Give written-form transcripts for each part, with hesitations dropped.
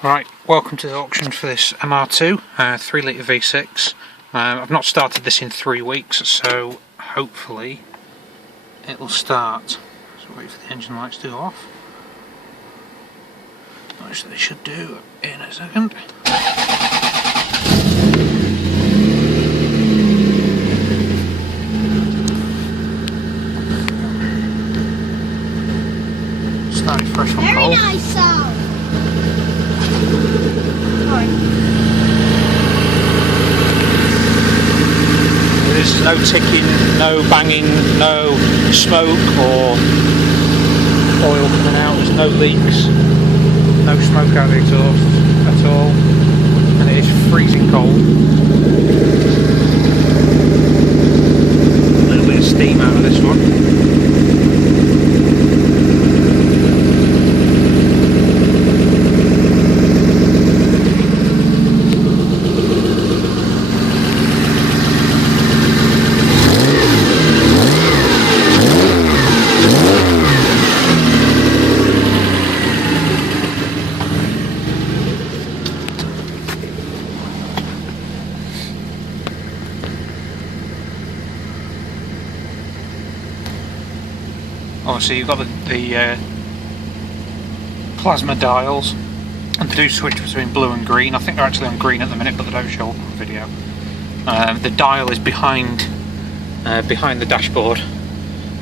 Right, welcome to the auction for this mr2 3 litre V6. I've not started this in 3 weeks, so hopefully it will start. So wait for the engine lights to go off, which they should do in a second. Started fresh from coal. Very nice sound. There's no ticking, no banging, no smoke or oil coming out, there's no leaks, no smoke out of the exhaust at all, and it is freezing cold. A little bit of steam out of this one. Obviously you've got the plasma dials, and they do switch between blue and green. I think they're actually on green at the minute, but they don't show up on video. The dial is behind the dashboard,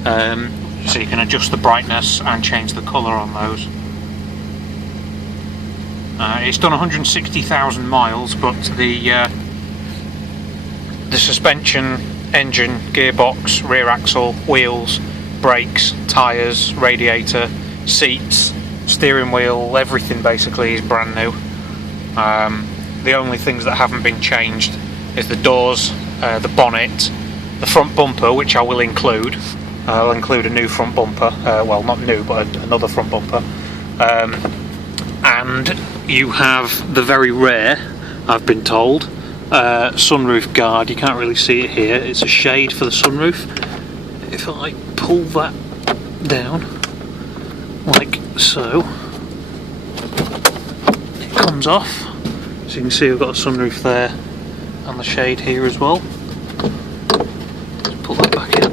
so you can adjust the brightness and change the colour on those. It's done 160,000 miles, but the suspension, engine, gearbox, rear axle, wheels, brakes, tyres, radiator, seats, steering wheel, everything basically is brand new. The only things that haven't been changed is the doors, the bonnet, the front bumper, which I will include. I'll include a new front bumper, well not new but another front bumper, and you have the very rare, I've been told, sunroof guard. You can't really see it here, it's a shade for the sunroof. If I pull that down like so, it comes off, so you can see I've got a sunroof there and the shade here as well. Let's pull that back in.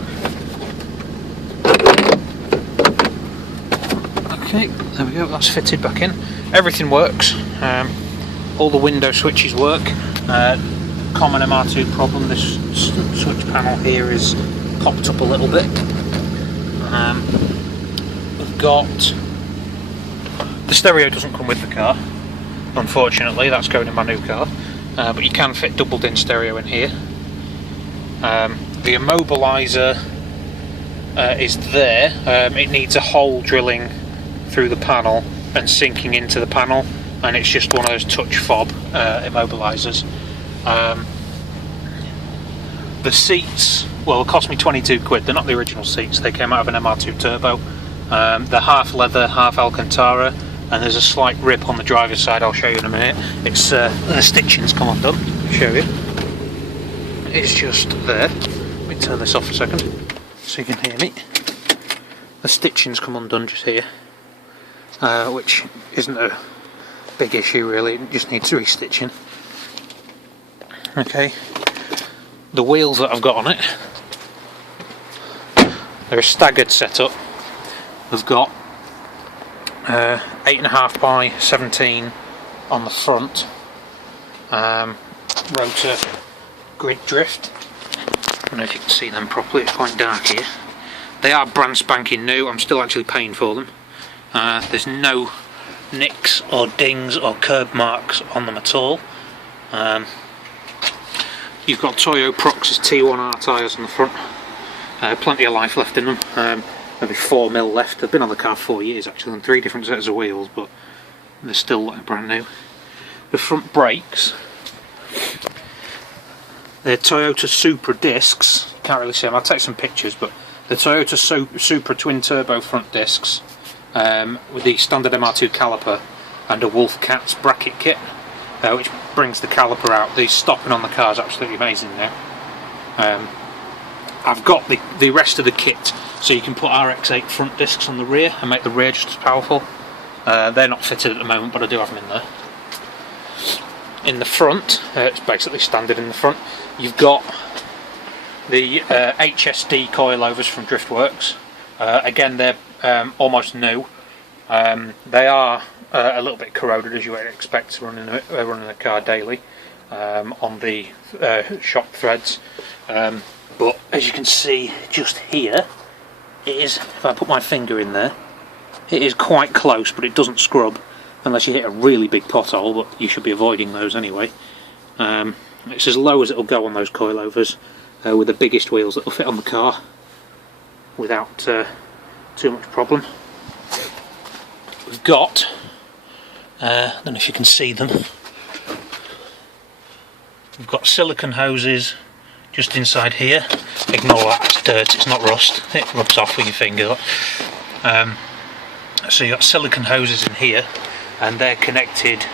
Okay, there we go, that's fitted back in. Everything works, all the window switches work. Common mr2 problem, this switch panel here is popped up a little bit. We've got the stereo doesn't come with the car, unfortunately. That's going in my new car, but you can fit double din stereo in here. The immobiliser is there. It needs a hole drilling through the panel and sinking into the panel, and it's just one of those touch fob immobilisers. The seats, well, it cost me 22 quid. They're not the original seats, they came out of an mr2 turbo. They're half leather, half Alcantara, and there's a slight rip on the driver's side. I'll show you in a minute. It's the stitching's come undone. I'll show you. It's just there. Let me turn this off a second so you can hear me. The stitching's come undone just here, which isn't a big issue really, it just needs restitching. Okay. The wheels that I've got on it, they're a staggered setup. They've got 8.5 by 17 on the front, rotor grid drift. I don't know if you can see them properly, it's quite dark here. They are brand spanking new, I'm still actually paying for them. There's no nicks or dings or curb marks on them at all. You've got Toyo Proxys T1R tyres on the front, plenty of life left in them, maybe 4mm left. They've been on the car 4 years actually, on 3 different sets of wheels, but they're still like brand new. The front brakes, they're Toyota Supra discs, can't really see them, I'll take some pictures, but the Toyota Supra twin turbo front discs with the standard mr2 caliper and a Wolf Cats bracket kit. Which brings the caliper out. The stopping on the car is absolutely amazing now. I've got the rest of the kit, so you can put RX-8 front discs on the rear and make the rear just as powerful. They're not fitted at the moment, but I do have them in there. in the front, it's basically standard in the front. You've got the HSD coilovers from Driftworks. Again, they're almost new. They are a little bit corroded, as you would expect running a car daily on the shock threads. But as you can see just here, it is, if I put my finger in there, it is quite close, but it doesn't scrub unless you hit a really big pothole, but you should be avoiding those anyway. It's as low as it'll go on those coilovers, with the biggest wheels that will fit on the car without too much problem. We've got, I don't know if you can see them, we've got silicone hoses just inside here. Ignore that, it's dirt, it's not rust, it rubs off with your finger. So you've got silicone hoses in here, and they're connected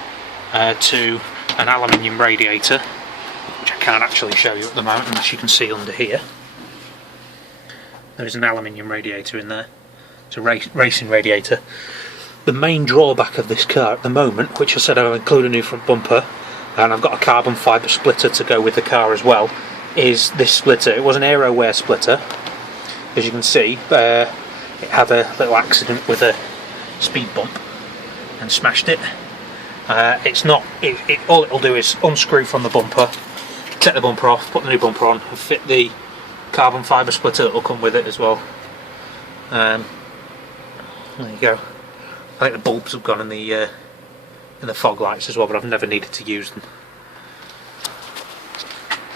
to an aluminium radiator, which I can't actually show you at the moment unless you can see under here. There is an aluminium radiator in there. It's a racing radiator. The main drawback of this car at the moment, which I said I'll include a new front bumper, and I've got a carbon fibre splitter to go with the car as well, is this splitter. It was an AeroWare splitter. As you can see, it had a little accident with a speed bump and smashed it. It's not. All it'll do is unscrew from the bumper, take the bumper off, put the new bumper on, and fit the carbon fibre splitter that will come with it as well. There you go. I think the bulbs have gone in the fog lights as well, but I've never needed to use them.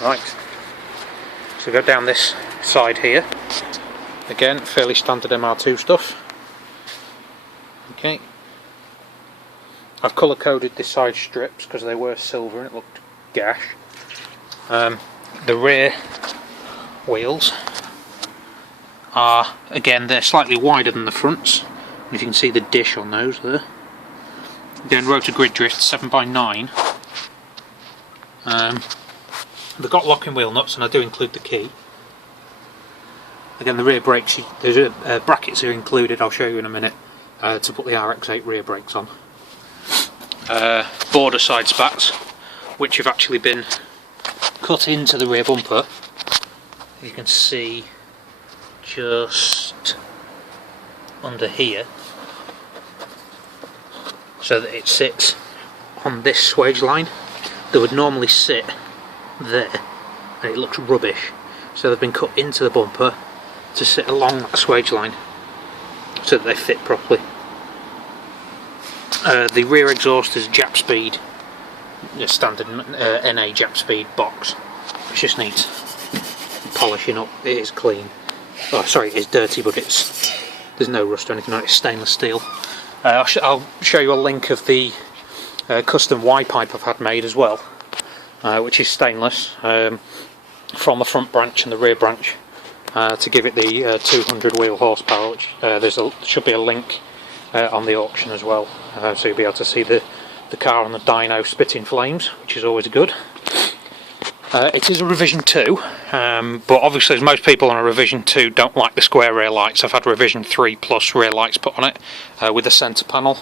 Right. So go down this side here. Again, fairly standard MR2 stuff. Okay. I've colour coded the side strips because they were silver and it looked gash. The rear wheels are, again, they're slightly wider than the fronts. You can see the dish on those there. Again, rotor grid drift 7x9. They've got locking wheel nuts, and I do include the key. Again, the rear brakes, there's brackets are included, I'll show you in a minute, to put the RX-8 rear brakes on. Border side spats, which have actually been cut into the rear bumper. You can see just under here, so that it sits on this swage line that would normally sit there, and it looks rubbish. So they've been cut into the bumper to sit along that swage line so that they fit properly. The rear exhaust is Jap Speed, the standard NA Jap Speed box, which just needs polishing up. It is clean. Oh, sorry, it is dirty, but there's no rust or anything on it. It's stainless steel. I'll show you a link of the custom Y-pipe I've had made as well, which is stainless, from the front branch and the rear branch, to give it the 200 wheel horsepower, which there should be a link on the auction as well, so you'll be able to see the car on the dyno spitting flames, which is always good. It is a revision 2, but obviously, as most people on a revision 2 don't like the square rear lights, I've had revision 3 plus rear lights put on it with a centre panel.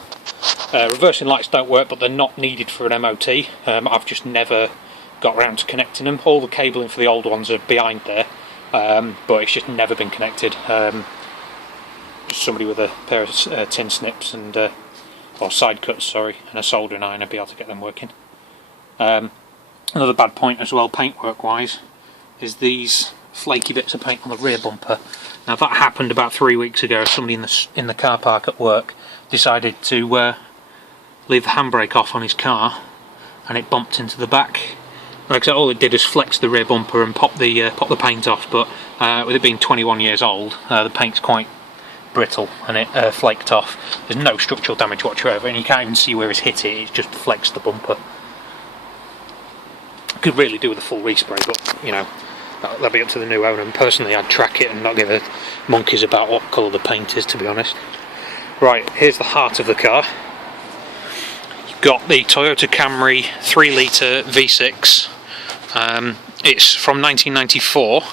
Reversing lights don't work, but they're not needed for an MOT. I've just never got around to connecting them. All the cabling for the old ones are behind there, but it's just never been connected. Just somebody with a pair of tin snips and or side cuts, sorry, and a soldering iron, I'd be able to get them working. Another bad point as well, paintwork wise, is these flaky bits of paint on the rear bumper. Now that happened about 3 weeks ago. Somebody in the car park at work decided to leave the handbrake off on his car, and it bumped into the back. Like I said, all it did is flex the rear bumper and pop the paint off, but with it being 21 years old, the paint's quite brittle and it flaked off. There's no structural damage whatsoever, and you can't even see where it's hit it. It's just flexed the bumper. Could really do with a full respray, but you know, that'll be up to the new owner. And personally, I'd track it and not give a monkeys about what colour the paint is, to be honest. Right, here's the heart of the car. You've got the Toyota Camry 3 litre V6. It's from 1994.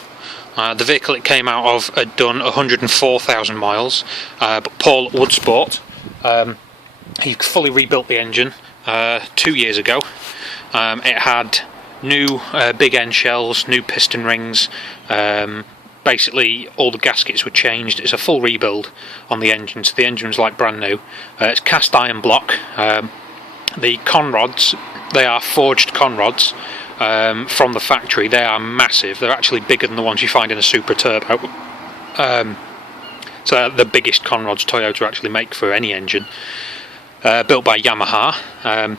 The vehicle it came out of had done 104,000 miles, but Paul at Woodsport, he fully rebuilt the engine 2 years ago. It had new big end shells, new piston rings. Basically, all the gaskets were changed. It's a full rebuild on the engine, so the engine's like brand new. It's cast iron block. The conrods, they are forged conrods from the factory. They are massive. They're actually bigger than the ones you find in a Super Turbo. So they're the biggest conrods Toyota actually make for any engine. Built by Yamaha.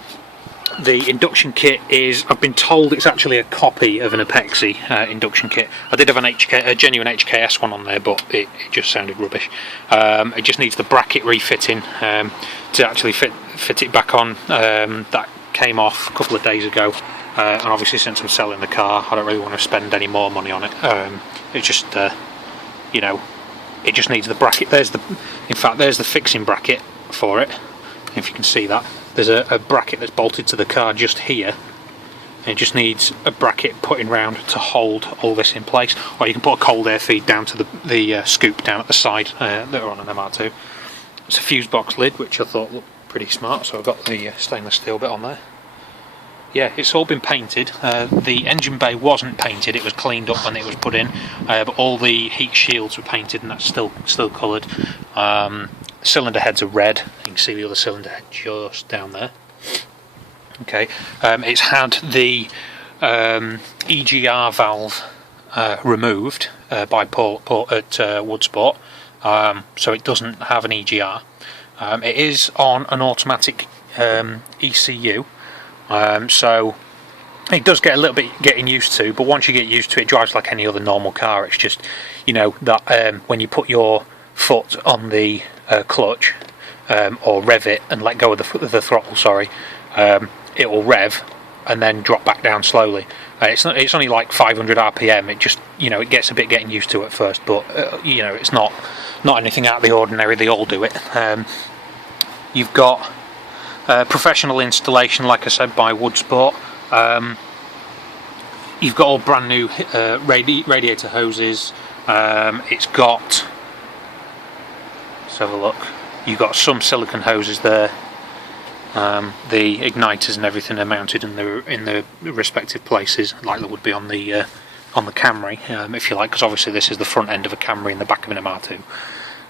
The induction kit is, I've been told it's actually a copy of an Apexi induction kit. I did have a genuine HKS one on there, but it just sounded rubbish. It just needs the bracket refitting to actually fit it back on. That came off a couple of days ago, and obviously since I'm selling the car, I don't really want to spend any more money on it. It just, you know, it just needs the bracket. There's the fixing bracket for it, if you can see that. There's a bracket that's bolted to the car just here. It just needs a bracket putting round to hold all this in place, or you can put a cold air feed down to the scoop down at the side that are on an MR2. It's a fuse box lid, which I thought looked pretty smart, so I've got the stainless steel bit on there. Yeah, it's all been painted. The engine bay wasn't painted, it was cleaned up when it was put in, but all the heat shields were painted, and that's still coloured. Cylinder heads are red. You can see the other cylinder head just down there. Okay, it's had the EGR valve removed by Paul at Woodsport, so it doesn't have an EGR. It is on an automatic ECU, so it does get a little bit getting used to, but once you get used to it, it drives like any other normal car. It's just, you know, that when you put your foot on the clutch or rev it and let go of the throttle, sorry, it will rev and then drop back down slowly. It's only like 500 RPM. It just, you know, it gets a bit getting used to at first, but you know, it's not anything out of the ordinary. They all do it. You've got professional installation, like I said, by Woodsport. You've got all brand new radiator hoses. It's got, let's have a look. You've got some silicone hoses there. The igniters and everything are mounted in the respective places, like there would be on the Camry, if you like, because obviously this is the front end of a Camry and the back of an MR2.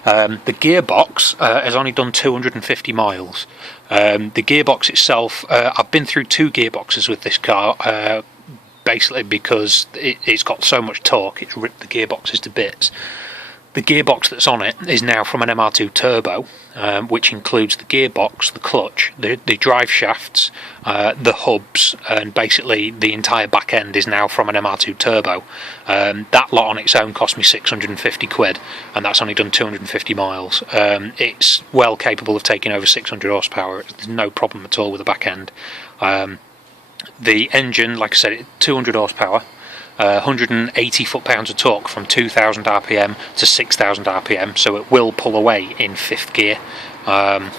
The gearbox has only done 250 miles. The gearbox itself, I've been through 2 gearboxes with this car, basically because it's got so much torque, it's ripped the gearboxes to bits. The gearbox that's on it is now from an MR2 Turbo, which includes the gearbox, the clutch, the drive shafts, the hubs, and basically the entire back end is now from an MR2 Turbo. That lot on its own cost me 650 quid, and that's only done 250 miles. It's well capable of taking over 600 horsepower. There's no problem at all with the back end. The engine, like I said, 200 horsepower. 180 foot-pounds of torque from 2,000 RPM to 6,000 RPM, so it will pull away in 5th gear. I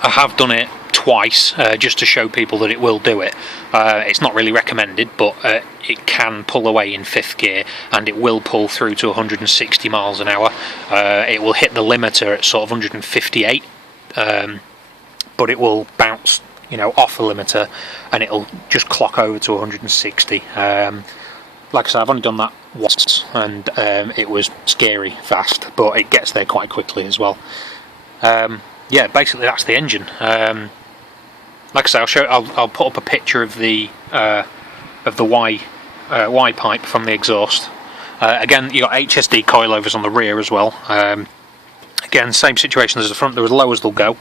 have done it twice just to show people that it will do it. It's not really recommended, but it can pull away in 5th gear, and it will pull through to 160 miles an hour. It will hit the limiter at sort of 158, but it will bounce, you know, off the limiter, and it'll just clock over to 160. Like I said, I've only done that once, and it was scary fast, but it gets there quite quickly as well. Yeah, basically that's the engine. Like I say, I'll put up a picture of the Y pipe from the exhaust. Again, you got HSD coilovers on the rear as well. Again, same situation as the front. They're as low as they'll go.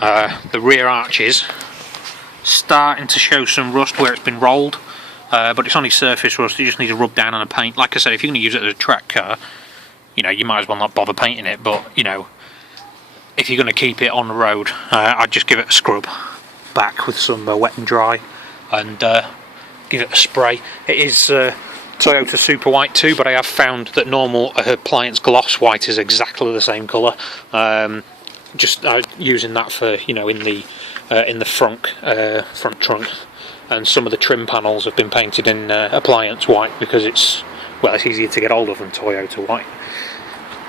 The rear arches starting to show some rust where it's been rolled. But it's only surface rust. You just need to rub down on a paint. Like I said, if you're going to use it as a track car, you know, you might as well not bother painting it. But, you know, if you're going to keep it on the road, I'd just give it a scrub back with some wet and dry, and give it a spray. It is Toyota Super White too, but I have found that normal appliance gloss white is exactly the same colour. Just using that for, you know, in the front trunk. And some of the trim panels have been painted in appliance white because it's easier to get hold of than Toyota white.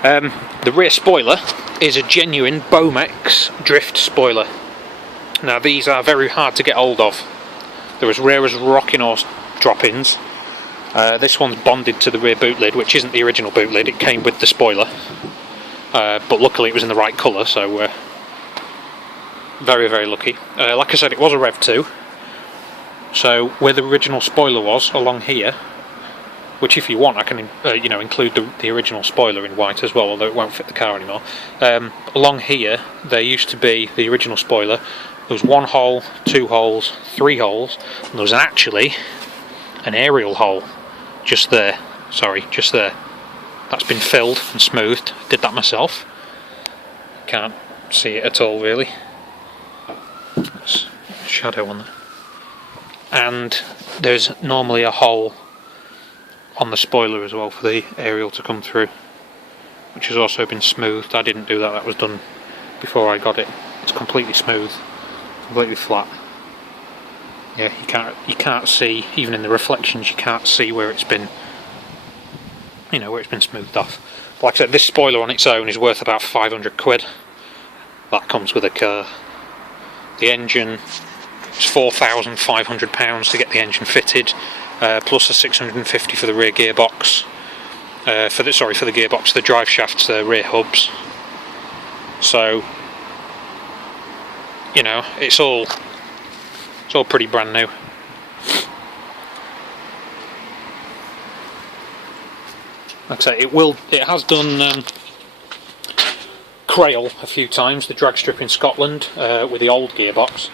The rear spoiler is a genuine Bomex drift spoiler. Now these are very hard to get hold of. They're as rare as rocking horse drop-ins. This one's bonded to the rear boot lid, which isn't the original boot lid. It came with the spoiler, but luckily it was in the right colour, so very, very lucky. Like I said, it was a Rev 2, so where the original spoiler was, along here, which if you want I can you know, include the original spoiler in white as well, although it won't fit the car anymore. Along here there used to be the original spoiler. There was 1 hole, 2 holes, 3 holes, and there was actually an aerial hole just there. Sorry, just there. That's been filled and smoothed. Did that myself. Can't see it at all really. There's a shadow on there. And there's normally a hole on the spoiler as well for the aerial to come through, which has also been smoothed. I didn't do that, that was done before I got it. It's completely smooth, completely flat. Yeah, you can't see, even in the reflections, you can't see where it's been, you know, where it's been smoothed off. But like I said, this spoiler on its own is worth about 500 quid. That comes with a car. The engine is £4,500 to get the engine fitted, plus a 650 for the rear gearbox. For the gearbox, the drive shafts, the rear hubs. So, you know, it's all pretty brand new. Like I say, it has done Crail a few times, the drag strip in Scotland, with the old gearbox.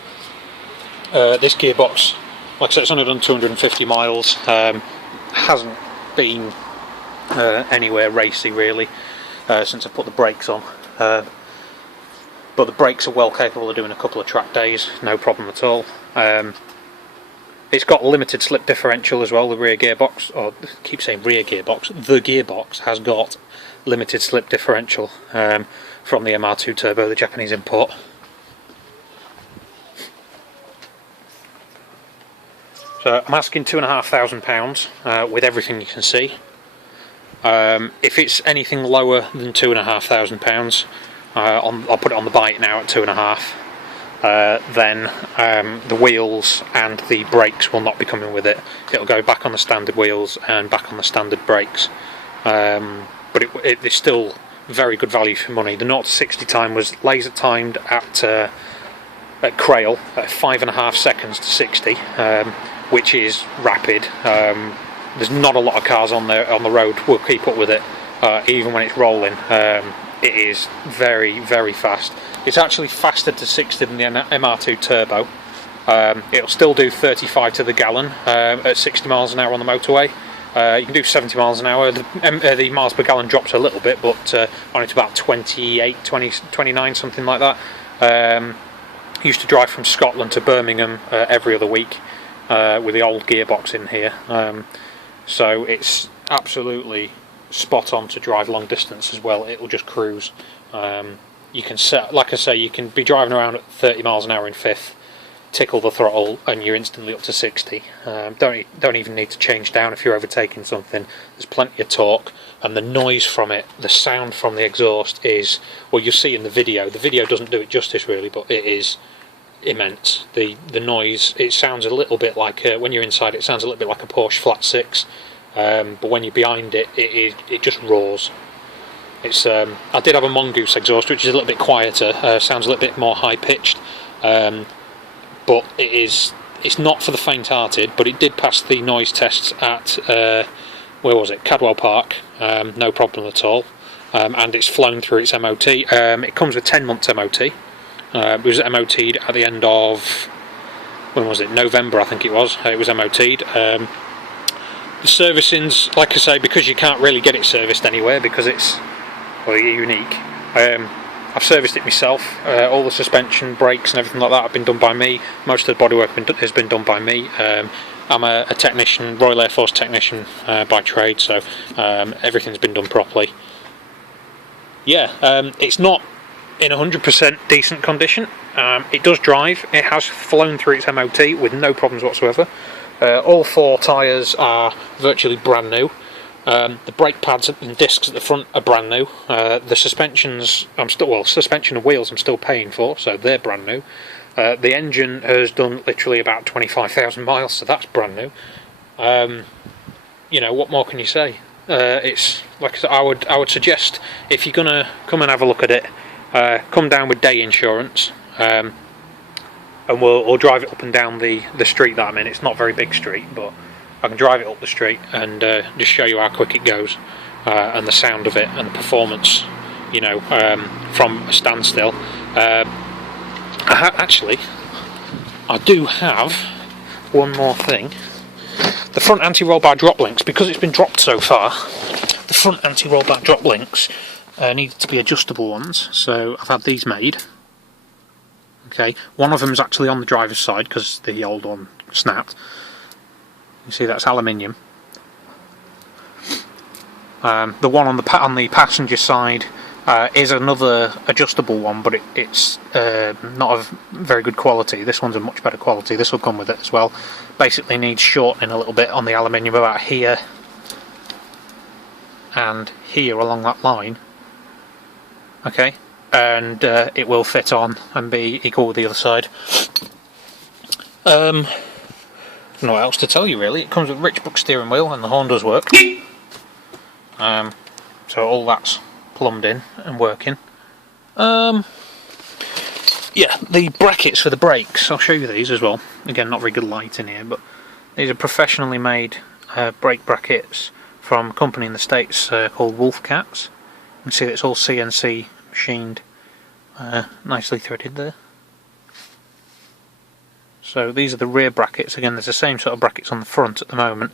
This gearbox, like I said, it's only done 250 miles, hasn't been anywhere racy really since I put the brakes on, but the brakes are well capable of doing a couple of track days, no problem at all. It's got limited slip differential as well, the rear gearbox, or I keep saying rear gearbox, the gearbox has got limited slip differential from the mr2 turbo, the Japanese import. So I'm asking £2,500 with everything you can see. If it's anything lower than £2,500, I'll put it on the bike now at 2.5. Then the wheels and the brakes will not be coming with it. It'll go back on the standard wheels and back on the standard brakes. But it is still very good value for money. The 0 to 60 time was laser timed at Crail at 5.5 seconds to 60, which is rapid. There's not a lot of cars on the road will keep up with it, even when it's rolling. It is very, very fast. It's actually faster to 60 than the mr2 turbo. It'll still do 35 to the gallon at 60 miles an hour on the motorway. You can do 70 miles an hour. The miles per gallon drops a little bit, but only to about 28, 20, 29, something like that. Used to drive from Scotland to Birmingham every other week with the old gearbox in here. So it's absolutely spot on to drive long distance as well. It'll just cruise. You can set, like I say, you can be driving around at 30 miles an hour in fifth, tickle the throttle, and you're instantly up to 60. Don't even need to change down if you're overtaking something. There's plenty of torque, and the noise from it, the sound from the exhaust is, well, you'll see in the video. The video doesn't do it justice really, but it is immense. The noise, it sounds a little bit like when you're inside, it sounds a little bit like a Porsche Flat 6. But when you're behind it, it just roars. It's I did have a Mongoose exhaust, which is a little bit quieter, sounds a little bit more high pitched, but it's not for the faint-hearted. But it did pass the noise tests at where was it? Cadwell Park, no problem at all, and it's flown through its MOT. It comes with 10 months MOT. It was MOT'd at the end of, when was it? November, I think it was. It was MOT'd. The servicing's, like I say, because you can't really get it serviced anywhere because it's, well, unique. I've serviced it myself. All the suspension, brakes and everything like that have been done by me. Most of the bodywork has been done by me. I'm a technician, Royal Air Force technician by trade, so everything's been done properly. Yeah, it's not in 100% decent condition. It does drive. It has flown through its MOT with no problems whatsoever. All 4 tyres are virtually brand new. The brake pads and discs at the front are brand new. The suspensions, suspension and wheels I'm still paying for, so they're brand new. The engine has done literally about 25,000 miles, so that's brand new. You know, what more can you say? It's like I said, I would suggest, if you're gonna come and have a look at it, come down with day insurance, and we'll drive it up and down the street that I'm in. It's not a very big street, but I can drive it up the street and just show you how quick it goes, and the sound of it and the performance, you know, from a standstill. Actually, I do have one more thing. The front anti-roll bar drop links, because it's been dropped so far, the front anti-roll bar drop links needed to be adjustable ones, so I've had these made. Okay, one of them is actually on the driver's side because the old one snapped. You see, that's aluminium. The one on the passenger side is another adjustable one, but it's not of very good quality. This one's a much better quality. This will come with it as well. Basically needs shortening a little bit on the aluminium, about here and here along that line. Okay, and it will fit on and be equal with the other side. I don't know what else to tell you really. It comes with Richbook steering wheel and the horn does work. So all that's plumbed in and working. Yeah, the brackets for the brakes, I'll show you these as well. Again, not very good light in here, but these are professionally made brake brackets from a company in the States called Wolfcats. You can see that it's all CNC machined, nicely threaded there. So these are the rear brackets. Again, there's the same sort of brackets on the front at the moment.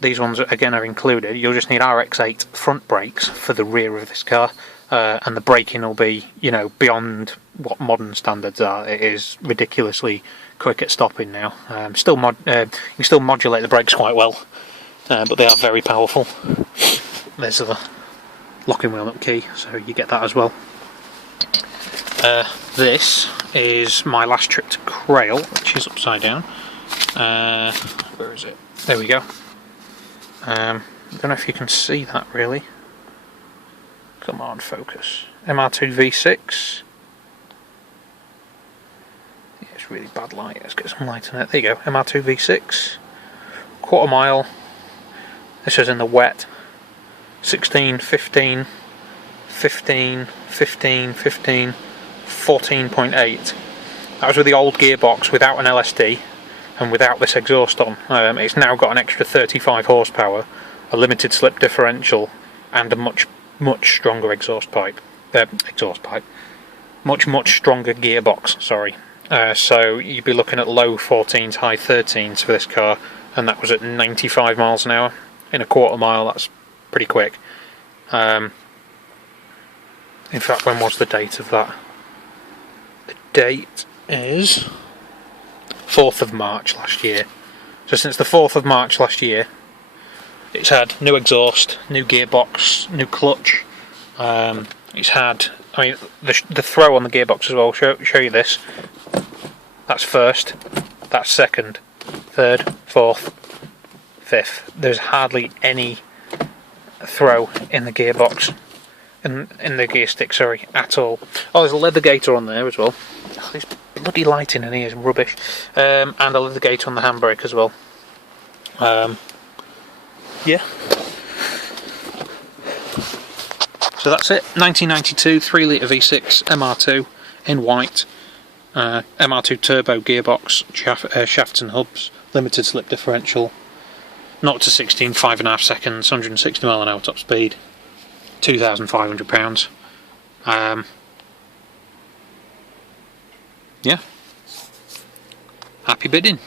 These ones again are included. You'll just need RX8 front brakes for the rear of this car, and the braking will be, you know, beyond what modern standards are. It is ridiculously quick at stopping now. You can still modulate the brakes quite well, but they are very powerful. There's the locking wheel nut key, so you get that as well. This is my last trip to Crail, which is upside down. Where is it? There we go. I don't know if you can see that really. Come on, focus. MR2 V6. Yeah, it's really bad light. Let's get some light on it. There you go. MR2 V6. Quarter mile. This is in the wet. 16, 15, 15, 15, 15, 14.8. That was with the old gearbox without an LSD and without this exhaust on. It's now got an extra 35 horsepower, a limited slip differential, and a much stronger exhaust pipe. Much stronger gearbox, sorry. So you'd be looking at low 14s, high 13s for this car, and that was at 95 miles an hour. In a quarter mile, that's pretty quick. In fact, when was the date of that? The date is 4th of March last year. So since the 4th of March last year, it's had new exhaust, new gearbox, new clutch. It's had, I mean, the throw on the gearbox as well. Show you this. That's first, that's second, third, fourth, fifth. There's hardly any throw in the gearbox, in the gear stick, sorry, at all. Oh, there's a leather gaiter on there as well. Oh, this bloody lighting in here is rubbish. And a leather gaiter on the handbrake as well. Yeah. So that's it. 1992 3 litre V6 MR2 in white. MR2 turbo gearbox, shafts and hubs, limited slip differential, 0 to 16 5.5 seconds, 160 mile an hour top speed, £2,500. Yeah, happy bidding.